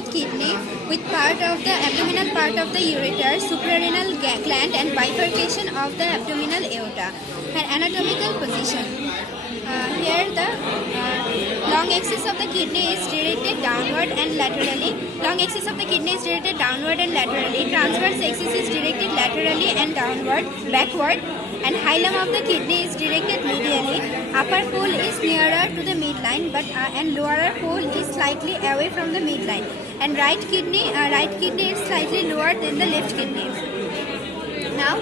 both kidney with part of the abdominal part of the ureter, suprarenal gland and bifurcation of the abdominal aorta. And anatomical position. Here the long axis of the kidney is directed downward and laterally. Long axis of the kidney is directed downward and laterally. Transverse axis is directed laterally and downward, backward. And hilum of the kidney is directed medially. Upper pole is nearer to the midline, and lower pole is slightly away from the midline. And right kidney is slightly lower than the left kidney. Now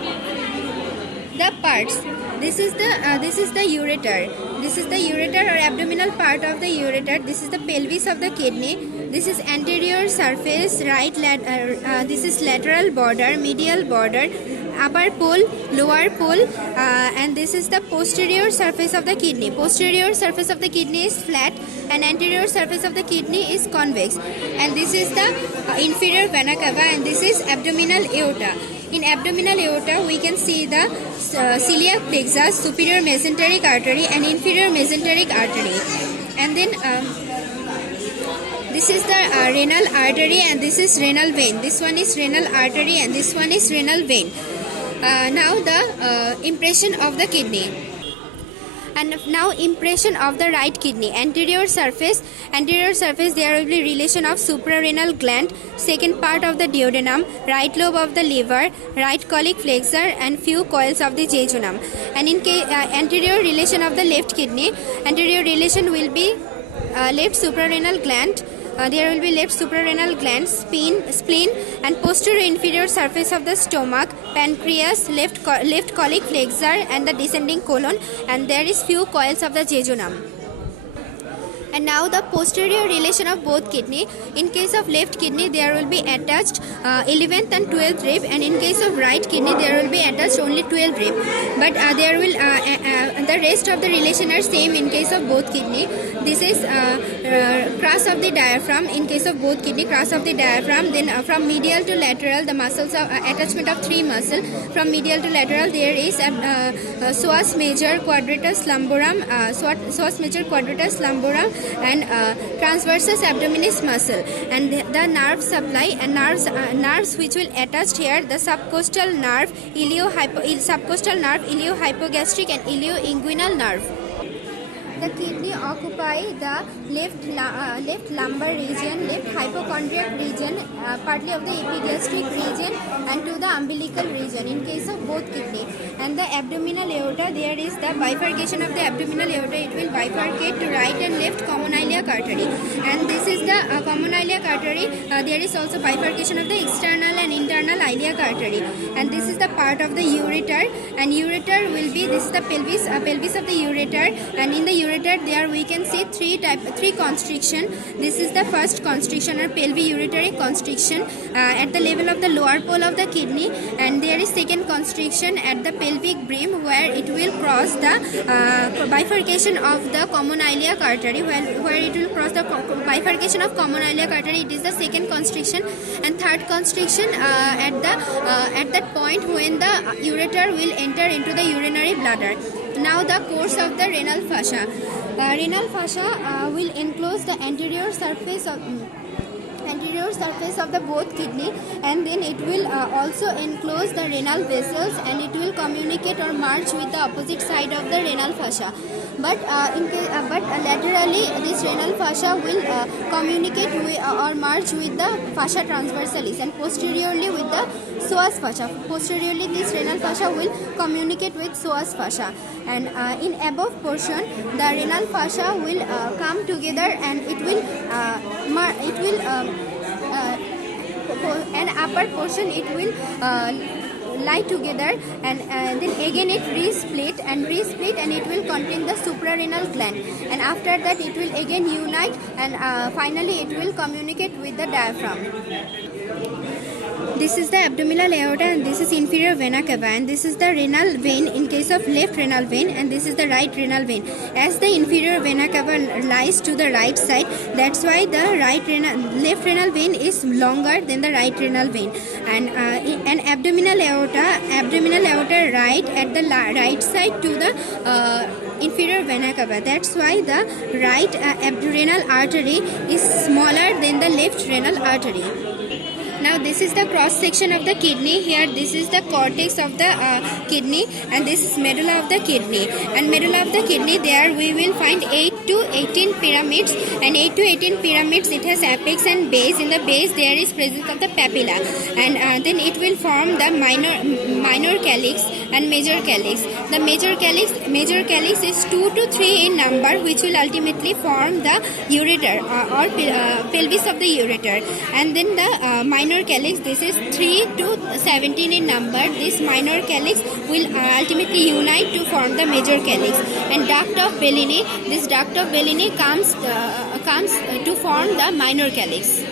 the parts. This is the ureter. This is the ureter or abdominal part of the ureter. This is the pelvis of the kidney. This is anterior surface, this is lateral border, medial border, upper pole, lower pole, and this is the posterior surface of the kidney. Posterior surface of the kidney is flat and anterior surface of the kidney is convex. And this is the inferior vena cava, and this is abdominal aorta. In abdominal aorta, we can see the celiac plexus, superior mesenteric artery and inferior mesenteric artery. And then this is the renal artery, and this is renal vein. This one is renal artery and this one is renal vein. Now the impression of the kidney. And now impression of the right kidney. Anterior surface there will be relation of suprarenal gland, second part of the duodenum, right lobe of the liver, right colic flexor and few coils of the jejunum. And in anterior relation of the left kidney, anterior relation will be left suprarenal gland. There will be left suprarenal gland, spleen and posterior inferior surface of the stomach, pancreas, left colic flexor and the descending colon, and there is few coils of the jejunum. And now the posterior relation of both kidney. In case of left kidney, there will be attached 11th and 12th rib, and in case of right kidney, there will be attached only 12th rib. But there will the rest of the relation are same in case of both kidney. This is crus of the diaphragm. In case of both kidney, crus of the diaphragm. Then from medial to lateral, the muscles of attachment of three muscle. From medial to lateral, there is psoas major quadratus lumborum, psoas major quadratus lumborum, and transversus abdominis muscle, and the nerve supply and nerves which will attach here, the subcostal nerve, iliohypogastric and ilioinguinal nerve. The kidney occupy the left lumbar region, left hypochondriac region, partly of the epigastric region and to the umbilical region in case of both kidney. And the abdominal aorta, there is the bifurcation of the abdominal aorta. It will bifurcate to right and left common iliac artery. And this is the common iliac artery. There is also bifurcation of the external and internal iliac artery. And this is the part of the ureter. And ureter will be, this is the pelvis of the ureter. And in the ureter, there we can see three constriction. This is the first constriction or pelviureteric constriction at the level of the lower pole of the kidney, and there is second constriction at the pelvic brim where it will cross the bifurcation of the common iliac artery, where it will cross the bifurcation of common iliac artery. It is the second constriction. And third constriction at that point when the ureter will enter into the urinary bladder. Now the course of the renal fascia. Renal fascia will enclose the anterior surface of the both kidney, and then it will also enclose the renal vessels, and it will communicate or merge with the opposite side of the renal fascia. But laterally this renal fascia will communicate or merge with the fascia transversalis, and posteriorly with the psoas fascia. Posteriorly this renal fascia will communicate with psoas fascia, and in above portion the renal fascia will come together, and it will and upper portion it will lie together, and then again it resplit and it will contain the suprarenal gland, and after that it will again unite, and finally it will communicate with the diaphragm. This is the abdominal aorta, and this is inferior vena cava, and this is the renal vein in case of left renal vein, and this is the right renal vein. As the inferior vena cava lies to the right side, that's why the left renal vein is longer than the right renal vein. And an abdominal aorta right at the right side to the inferior vena cava. That's why the right abdominal artery is smaller than the left renal artery. Now this is the cross section of the kidney. Here this is the cortex of the kidney, and this is medulla of the kidney. And medulla of the kidney, there we will find 8 to 18 pyramids, and 8 to 18 pyramids, it has apex and base. In the base there is presence of the papilla, and then it will form the minor calyx and major calyx. The major calyx is 2 to 3 in number, which will ultimately form the ureter or pelvis of the ureter. And then the minor calyx, this is 3 to 17 in number. This minor calyx will ultimately unite to form the major calyx. And duct of Bellini, this duct of Bellini comes to form the minor calyx.